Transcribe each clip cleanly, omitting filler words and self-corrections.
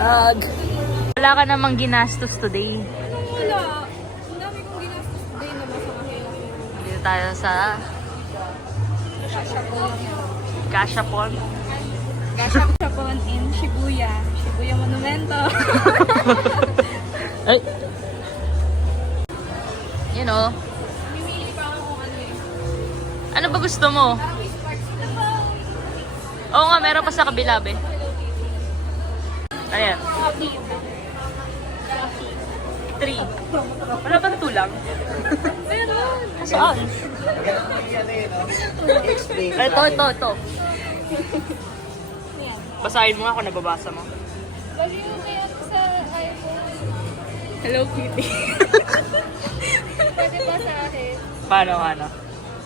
vlog. Wala ka namang ginastos today. Wala. Ang dami kong ginastos today na masakit. Dito tayo sa Gashapon. Gashapon in Shibuya. Shibuya Monumento. Ay! You know. Mimili pa ako kung ano eh. Ano ba gusto mo? Parang Sparks na. Oo nga, meron pa sa kabila, be. Ayan. 3. Wala bang tulang? Meron. Saan? Ito. Basahin mo nga kung nababasa mo. Baliw na yan sa iPhone. Hello Kitty. Pwede ba sa akin? Paano?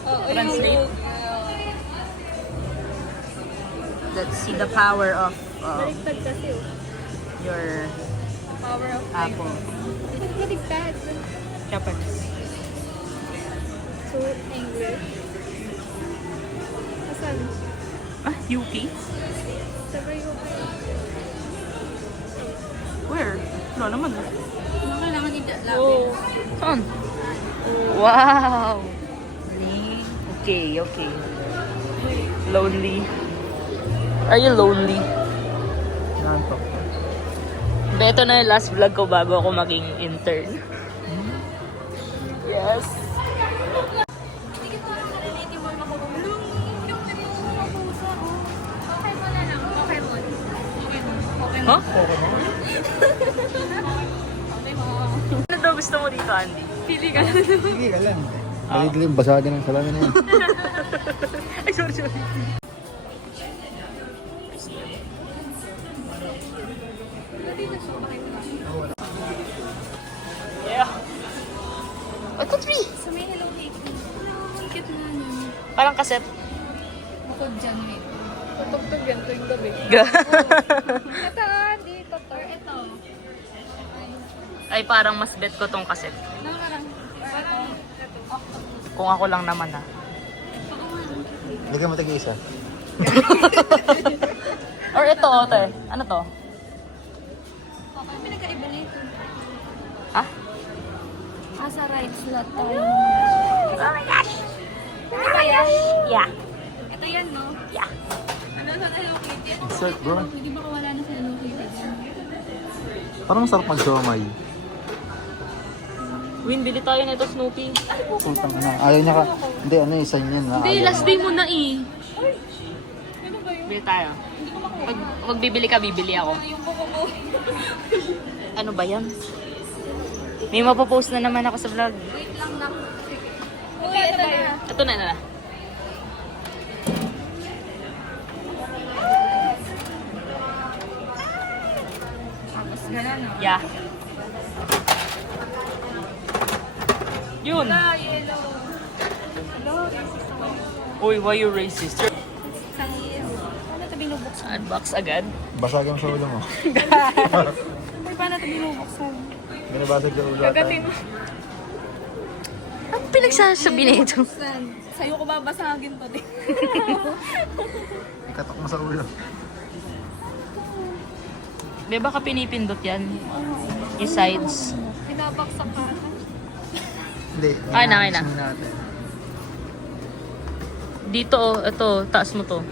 Oo, Translate? Let's see the power of Baliktad kasi oh. your Power of Apple. Baliktad. Japanese. So, English. Asan? Ah, UP? Sabay ko kayo. Where? Wala naman. Ano kailangan i-lapin? Oh. Saan? Wow! Okay. Lonely. Are you lonely? Nantok. Ito na yung last vlog ko bago ako maging intern. Yes. Hindi kita nakarinig yung mga makukulong. Yung pusa. Pokemon na lang. Pokemon. Huh? Pokemon. Ano daw gusto mo dito, Andy? Pili ka na. Sige ka lang. Maliglim, basagin ang salamin na yan. Ay, sorry. Dito siya pakita. Yeah. What could be? Sa may Hello Kitty. Hello, cute na niya. Parang kaset. Bukod dyan, wait. Tutugtog yan tuwing gabi. Ito, dito, ito. Ay, parang mas bet ko tong kaset. Parang, octopus. Kung ako lang naman, ha. Hindi ka matag-isa. Or ito, te. Ano to? Okay, pinagkaiba na ito. Ha? Asa right slot tayo. Oh my gosh! Ano ba yan? Yeah. Ito yan, no? Yeah. Ano sa Hello Kitty? Insert, bro. Hindi ba wala na sa Hello Kitty? Parang masarap mag-siomay. Win, bili tayo nito, Snoopy. Putang ina. Ayaw niya ka. Hindi, ano yung sign yan. Hindi, last day mo na eh. Ano ba yun? Bili tayo. Pag magbibili ka, bibili ako. Yung buko ko. Ano ba yan? May mapopost na naman ako sa vlog. Wait lang na. Uy, ito na. Ito na. Tapos gano'n, no? Yeah. Yun. Yellow. Hello, racist ako. Uy, why you racist? Size. Paano ito binubuksan? Unbox agad. Basagin sa ulo mo. Uy, paano ito binubuksan? Binabasag sa ulo ata. Ang pinagsasabi na ito? Buksan. Sa'yo ko babasagin to din. Katok mo sa ulo. Di ba ka pinipindot yan? Yung sides. Pinabaksak ka ata. Hindi. Ay, na. ayusin natin. Dito, ito, taas mo to.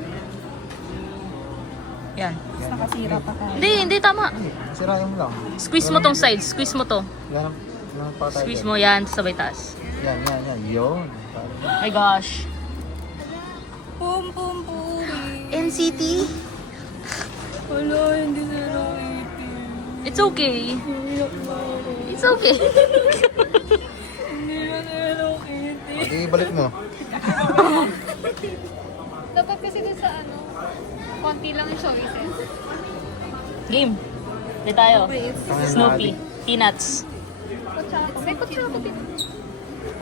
Yan. Nakasira pa ka. Hindi, tama. Hindi, sirayan mo lang. Squeeze mo tong side, squeeze mo to. Yan ang patay. Squeeze mo yan, sabay taas. Yan. Yun. My gosh. Pum. NCT? Wala, hindi na lang It's okay. It's okay. Hindi na Hello Kitty. Pati balik mo. Dapat kasi doon sa ano, konti lang yung choices. Game. Di tayo. Tangin Snoopy. natin. Peanuts. Kutsako. May kutsako din.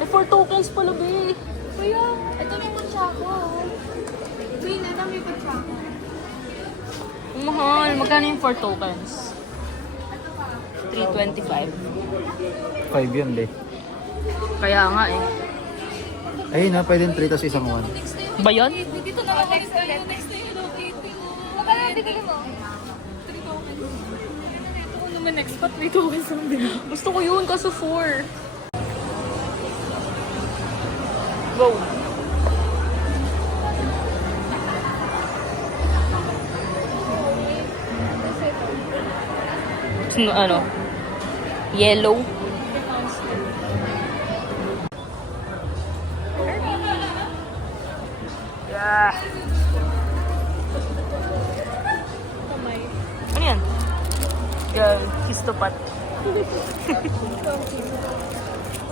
Ay, 4 tokens pala, be. Kuya, ito may kutsako. Queen, ano may kutsako? Ang mahal. Magkano yung 4 tokens? 325. 5 yun, de. Kaya nga eh. Ayun na, pwede 3 tas isang 1. Ba yun? Dito na ako next ulit. Next na yung Hello Kitty. Magkano natin mo? 3 tokens. naman next spot, may tokens lang din. Gusto ko yun, kaso 4. Go. Sino, ano? Yellow. Yeah. Kamay. Ano yan? Yan, histopat.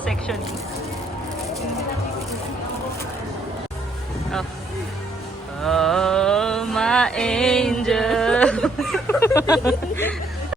Section E. Oh. Oh, my angel.